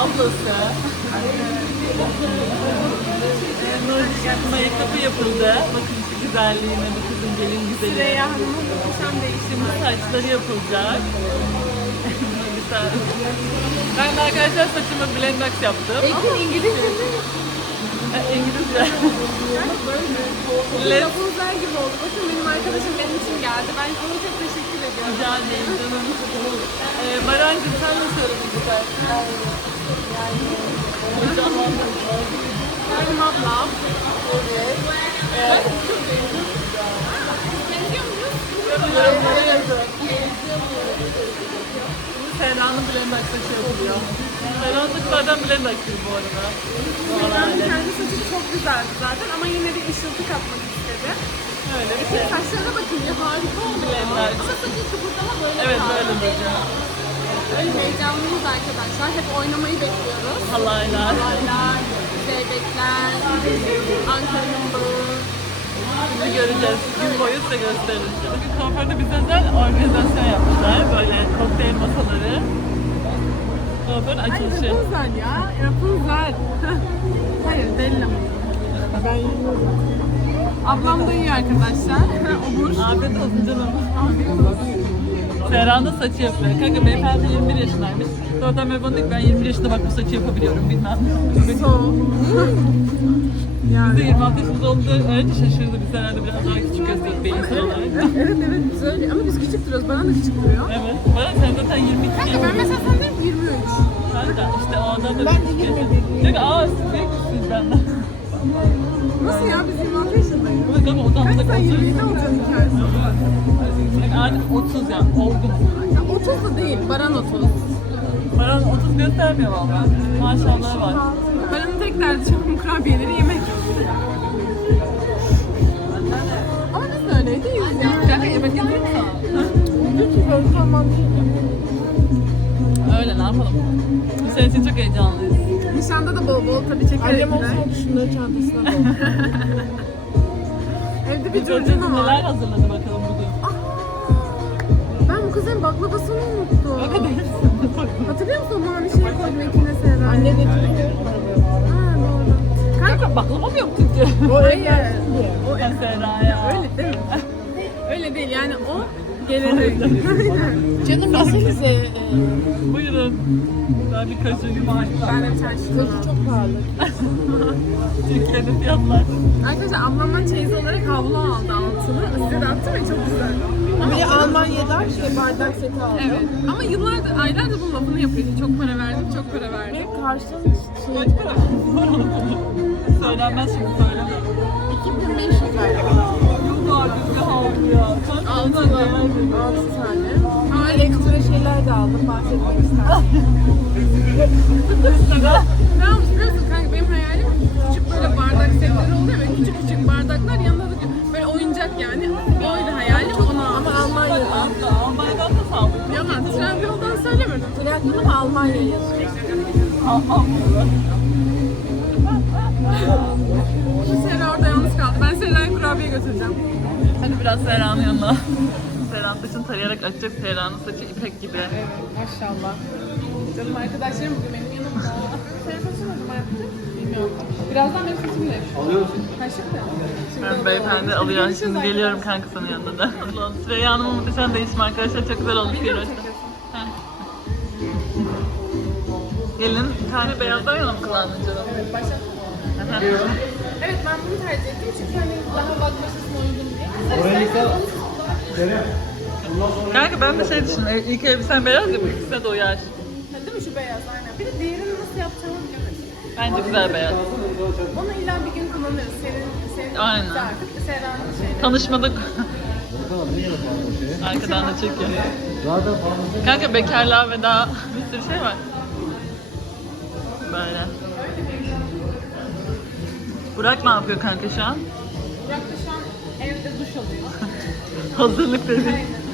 ablası. Nurcik yapma yapı yapıldı. Bakın şu güzelliğine, bu kızın gelin güzeli. Süreyya Hanım'ın muhteşem değişimi. Saçları yapılacak. Ben de arkadaşlar saçımı blend yaptım. Ekin İngilizce mi? E, İngilizce. Rapunzel gibi oldu. Bakın benim arkadaşım benim için geldi. Ben ona çok teşekkür ediyorum. Rica ederim canım. Ee, Barancığım sen nasıl öğretmek istersin? Heyecanlandım. Benim ablam. Evet. Benziyor muyuz? Yorumlara yazın. Serra'nın blend box saçı yapılıyor. Saçı zaten blend gibi bu arada. Seyra'nın kendi saçı çok güzeldi zaten ama yine bir ışıltı katmak istedi. Öyle bir şey. Saçlarına bakın ya harika oldu. Blend box. Ama saçı kıpırdama böyle Evet böyle duracak. Öyle heyecanlıyız arkadaşlar. Hep oynamayı bekliyoruz. Halaylar. Halaylar, zeybekler, Ankara'nın bağı. Şimdi göreceğiz. Gün boyu size gösteririz. Bugün kuaförde bize özel organizasyon yapmışlar. Böyle kokteyl masaları. Kuaförün Ay açılışı. Rapunzel ya. Rapunzel. Hayır Della? Ben. Ablam da iyi arkadaşlar. Obur. Afiyet olsun canım. Serra'nın da saçı yapıyor. Kanka beyefendi 21 yaşındaymış. Sonradan ben bana ben 21 yaşında bak bu saçı yapabiliyorum bilmem. So. Biz de 26 yaşımız olunca önce şaşırdı. Biz herhalde biraz daha küçük gösterdik olarak. evet evet biz öyle. Ama biz küçük duruyoruz. Bana da küçük duruyor. Evet. Bana sen zaten 22 Kanka ben mesela senden 23. Kanka işte o adam da ben küçük yaşında. Diyor ki aa siz büyük müsünüz benden? Nasıl ya biz 26 yaşındayız. Evet ama o da da sen 27 olacaksın sonra. Yani artık 30 yani olgun. Ya 30 da değil. Baran 30. Baran 30 göstermiyor valla. Maşallah var. Baran'ın tek derdi çabuk kurabiyeleri yemek. Öyle ne yapalım. Senin için çok heyecanlıyız. Nişanda da bol bol tabii çekerek Annem olsaydı şunları çantasına koy. Evde bir curcuna neler var. hazırladı bakalım bugün. Aa, ben bu kızın baklavasını unuttum. Kanka değilsin. Hatırlıyor musun o mavi şeyi koydum ekine Serra? Anne doğru. Kanka baklava mı yok çünkü? O Hayır. O en Serra ya. öyle değil mi? öyle değil yani o gelerek. Canım yesenize. e, Buyurun. Ben bir kaşığı var. ben de bir tane şunu Çok çok pahalı. Türkiye'de fiyatlar. Arkadaşlar ablamdan çeyiz olarak havlu aldı altını. Size de attım ya çok güzel. Bir de Almanya'dan işte bardak seti aldım. Evet. Ama yıllardır, aylardır bunun lafını yapıyor. Çok para verdim, çok para verdim. Benim karşılığım şey Kaç para? Söylenmez şimdi söyleme. 2500 verdim. Havlu ya. Kanka Altı değerli. 6 tane. De ekstra şeyler de aldım. Bahsetmek istedim. Ne yapmış biliyor musun kanka benim hayalim küçük böyle bardak setleri oluyor ve küçük küçük bardaklar yanında da böyle oyuncak yani. Oydu hayalim onu Ama aldım. Almanya'dan. Da sağlık. Yalan Trendyol'dan söylemedim. Trendyol'um Almanya yazıyor. Almanya'dan. Biraz Serra'nın yanına. Serra'nın saçını tarayarak açacak. Serra'nın saçı ipek gibi. Evet maşallah. Canım arkadaşlarım bugün benim yanımda. Senin saçın ne zaman yapacak? Bilmiyorum. Birazdan benim saçım da yapacak. Kaşık da. Şimdi Ben beyefendi alıyor. Şimdi geliyorum kanka senin yanına da. Süreyya Hanım'ın muhteşem değişimi arkadaşlar. Çok güzel olmuş. Video. Gelin bir tane beyazdan yana mı kullandın canım? Evet başla. Evet ben bunu tercih ettim çünkü hani daha bakmaşısına uygun diye. Kanka ben de şey düşündüm. İlk elbisen beyaz ya bu ikisine de uyar. Ha, Değil mi şu beyaz aynen. Bir de diğerini nasıl yapacağımı bilemedim. Bence güzel beyaz. Onu illa bir gün kullanırız. Senin, senin Aynen. artık. Serra'nın şeyleri. Tanışmadık. Arkadan da çekiyor. Kanka bekarlığa veda bir sürü şey var. Böyle. Burak ne yapıyor kanka şu an? Burak da şu an evde duş alıyor. Hazırlık dedi. Aynen.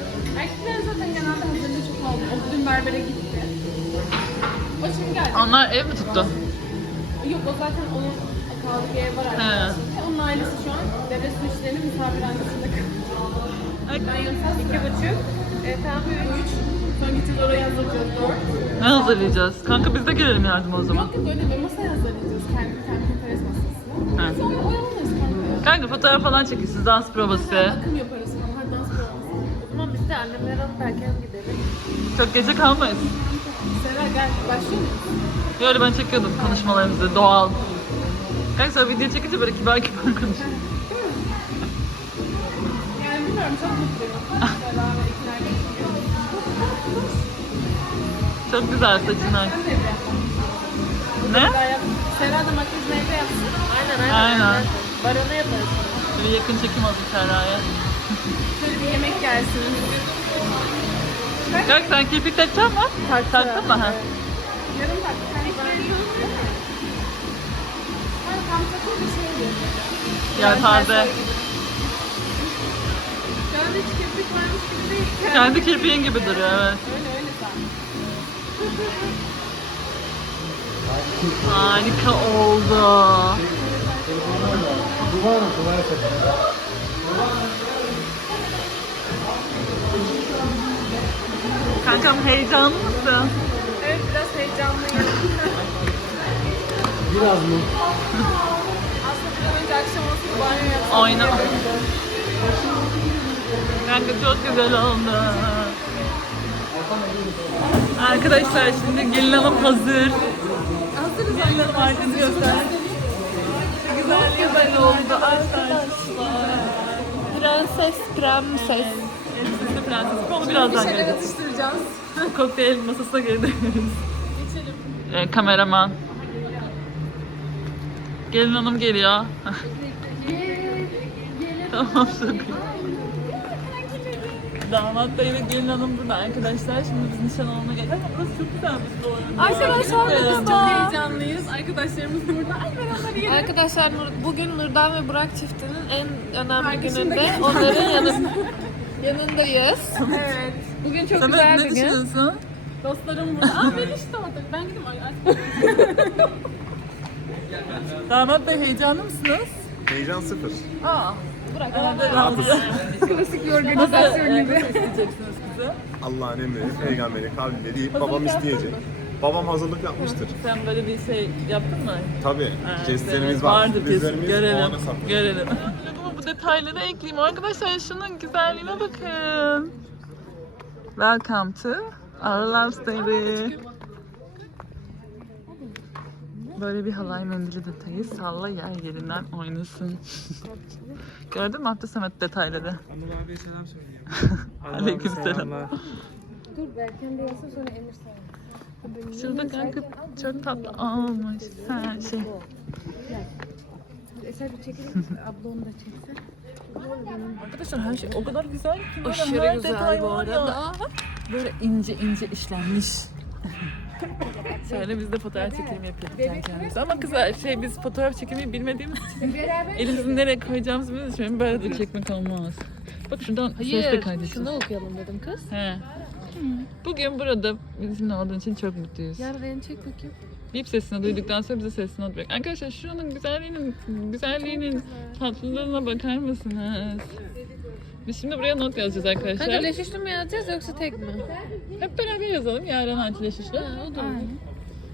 Erkekler zaten genelde hazırlığı çok oldu. O dün berbere gitti. O şimdi geldi. Onlar ev mi tuttu? Yok o zaten onun kaldığı ev var arkadaşlar. Onun ailesi şu an devlet su işlerinin misafirhanesinde kalıyor. Ben yarım saat iki buçuk. E, tam üç. Sonra gideceğiz oraya hazırlayacağız. Ne hazırlayacağız? Kanka biz de gelelim yardıma o zaman. Yok yok öyle bir masa hazırlayacağız. Oyalanırız kanka. Fotoğraf falan çekilsin, dans provası. Akım yaparız. Hadi dans provası. O zaman biz de annemleri alıp erken gidelim. Çok gece kalmayız. Sera gel. Başlıyor muyuz? Böyle ben çekiyordum konuşmalarımızı, doğal. Kanka sonra video çekince böyle kibar kibar konuşuyor. Yani bilmiyorum çok mutluyum. Çok güzel saçın yapmam. Ne? Sera da makyajını evde yapsın. Aynen aynen. Aynen. Barona yaparız. Şöyle yakın çekim aldık Serra'ya. Şöyle bir yemek yersin. Kanka sen kirpik takacak mı? Taktın mı? Ha. Yarım dakika. Sen hiç veriyorsun değil mi? Tam takıl bir şey diyor. Ya taze. Hiç kirpik varmış gibi değil. Kendi kirpiğin gibi duruyor evet. Öyle öyle sen. Harika oldu. Kankam heyecanlı mısın? Evet biraz heyecanlıyım. Biraz mı? Aslında bir önce akşam olsun banyo yapsam. Aynen. Kanka çok güzel oldu. Arkadaşlar şimdi gelin hanım hazır. Gelin hanım arkanı göster. Güzelliği böyle oldu arkadaşlar. Prenses, prenses. Elbisesi prenses. Onu birazdan Şeyler göreceğiz. atıştıracağız. Kokteyl masasına geri dönüyoruz. Geçelim. Ee, kameraman. Gelin hanım geliyor. tamam sıkıntı. Damat bey ve gelin hanım burada arkadaşlar. Şimdi biz nişan almaya geldik. Ama burası çok güzelmiş bu arada. Arkadaşlar Çok biz çok heyecanlıyız. Arkadaşlarımız burada. Ay ben onları yerim. Arkadaşlar Nur- bugün Nurdan ve Burak çiftinin en önemli de gününde geldi. onların yanında yanındayız. Evet. Bugün çok Samet güzel ne bir gün. düşünüyorsun? Dostlarım burada. Aa Meliş de orada. Ben gideyim. Ay, ay. Damat bey heyecanlı mısınız? Heyecan sıfır. Aa. Burak abi. Klasik bir organizasyon gibi. bize? Allah'ın emri, peygamberin kavliyle deyip babam isteyecek. Babam hazırlık yapmıştır. Sen böyle bir şey yaptın mı? Tabii, Ha, jestlerimiz evet, var. Vardır kesin. Görelim. Görelim. Ama bu detayları ekleyeyim. Arkadaşlar şunun güzelliğine bakın. Welcome to our love story. Böyle bir halay mendili detayı salla yer yerinden oynasın. Gördün mü Abdü Samet detayları? Anıl abiye selam söyleyeyim. Aleykümselam. Dur Berken de yazsın sonra Emir sana. Şurada kanka çok tatlı olmuş her şey. Eser bir çekelim. Abla onu da çeksin. Arkadaşlar her şey o kadar güzel ki. Aşırı güzel bu arada. Böyle ince ince işlenmiş. Şöyle biz de fotoğraf çekimi yapıyorduk kendi kendimize. Ama kızlar şey biz fotoğraf çekimi bilmediğimiz için elimizi nereye koyacağımızı bilmiyoruz. Şöyle böyle de çekmek olmaz. Bak şuradan ses de Hayır, kaydedeceğiz. şunu okuyalım dedim kız. He. Bugün burada bizimle olduğun için çok mutluyuz. Yar beni çek bakayım. Bip sesini duyduktan sonra bize sesini not bırak. Arkadaşlar şuranın güzelliğinin, güzelliğinin tatlılığına bakar mısınız? Biz şimdi buraya not yazacağız arkadaşlar. Kanka leş mi yazacağız yoksa tek mi? Hep beraber yazalım Yaren Antileş işte.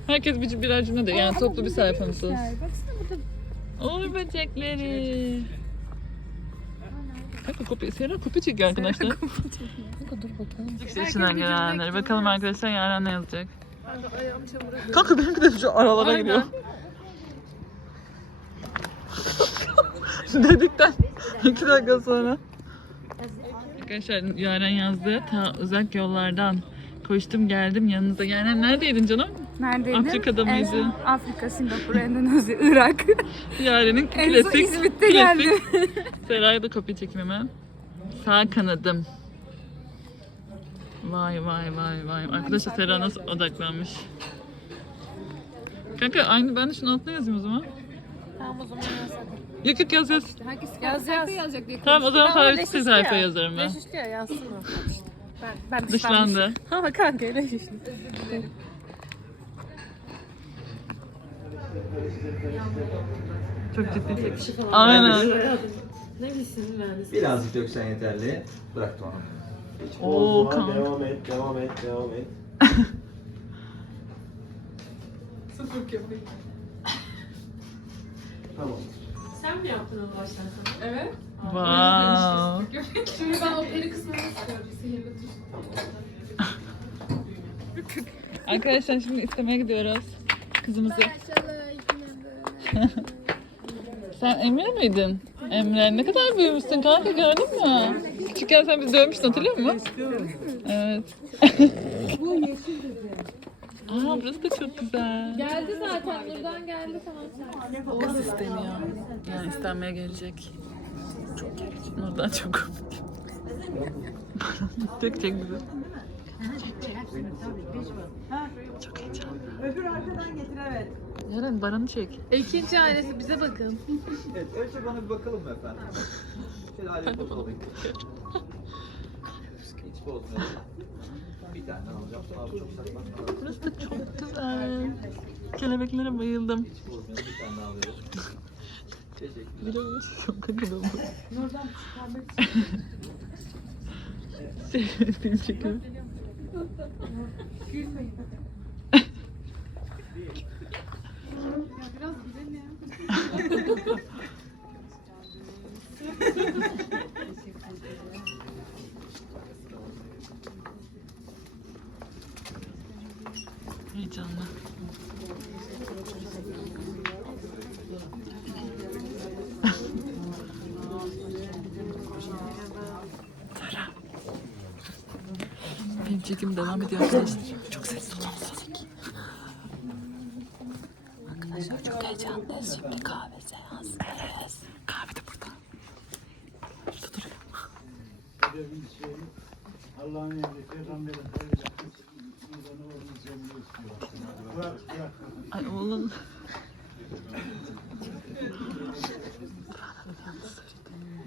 Herkes bir, birer cümle de yani toplu bir sayfamız olsun. Uğur böcekleri. Kanka kopya, Sera kopya çekiyor arkadaşlar. Kanka dur bakalım. İçinden gelenleri. Bakalım arkadaşlar Yaren ne yazacak. Kanka benimki de şu aralara giriyor. Dedikten iki dakika sonra. Arkadaşlar Yaren yazdı. Ta uzak yollardan koştum geldim yanınıza. Yaren neredeydin canım? Neredeydim? Afrika'da En mıydı? son Afrika, Singapur, Endonezya, Irak. Yaren'in En klasik, İzmit'te klasik. geldi. Seray'a da kopya çekeyim hemen. Sağ kanadım. Vay vay vay vay. Arkadaşlar Sera nasıl odaklanmış. Kanka aynı ben de şunun altına yazayım o zaman. Tamam o zaman yaz hadi. Yok yok yaz yaz. Herkes Yaz yaz yaz. yazacak diye Tamam o zaman Paris işte sayfa ya. yazarım ben. Leş işte ya yazsın o. Ben, ben Dışlandı. Ama kanka leş işte. Çok ciddi. Aynen. Birazcık döksen yeterli. Bırak onu. Oo, kan. Devam et, devam et, devam et. Sıfır köpek. Tamam. Sen mi yaptın onu baştan sona? Evet. Wow. Şimdi ben o peri kısmını istiyorum. Sihirli. Arkadaşlar şimdi istemeye gidiyoruz kızımızı. Sen Emre miydin? Emre ne kadar büyümüşsün kanka gördün mü? Küçükken sen bizi dövmüştün hatırlıyor musun? Evet. Bu yeşil Aa burası da çok güzel. Geldi zaten. Nurdan geldi tamam. Kız isteniyor. Yani istenmeye gelecek. Çok gelecek. Nurdan çok komik. Dökecek bizi. Çok heyecanlı. Öbür arkadan getir evet. Yarın Baran'ı çek. İkinci ailesi bize bakın. Evet, önce bana bir bakalım mı efendim? Şöyle alet bakalım. Hiç bozmayalım. Bir tane alacağım. Abi çok saklan. Burası da çok güzel. Kelebeklere bayıldım. Hiç bozmayalım. Bir tane daha alıyorum. Teşekkürler. Biraz çekiyorum. Biraz Film çekim devam ediyor arkadaşlar. Çok sesli olun. Arkadaşlar çok heyecanlıyız. Şimdi kahve seansı. Evet. Kahve de burada. Burada duruyor. Allah'ın emri, peygamberin Ay oğlum.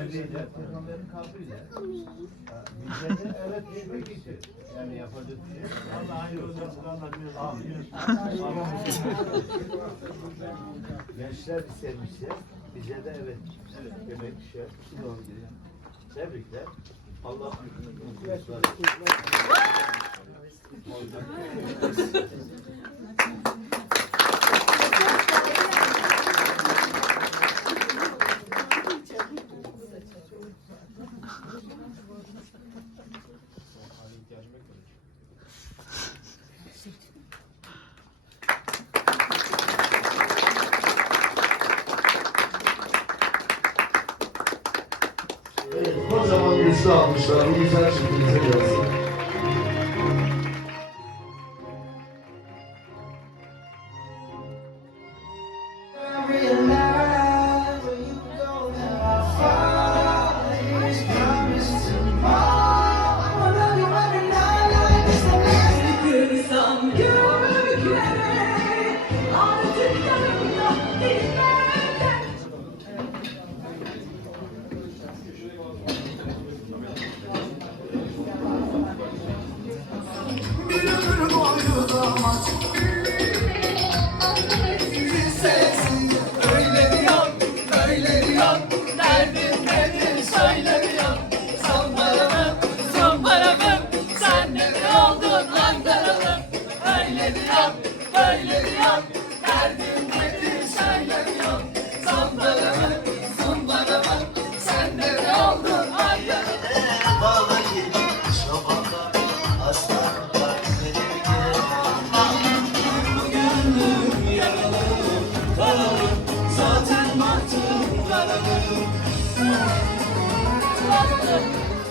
emriyle, peygamberin kavliyle. Bize de evet demek için. Yani yapacak bir şey. yok. Allah'ın yolunda sıranla bir Gençler sevmişse bize de evet, evet demek şey. Doğru gidiyor. Tebrikler. Allah mutluluklar versin.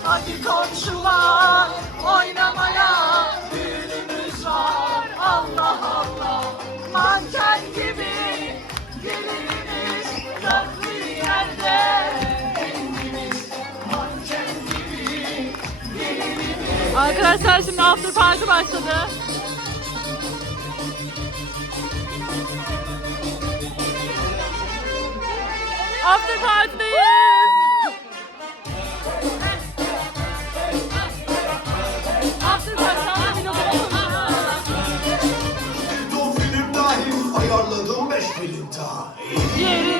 Hadi komşular oynamaya düğünümüz var Allah Allah Manken gibi gelinimiz yok yerde Arkadaşlar şimdi after party başladı. After party'deyiz. Get it.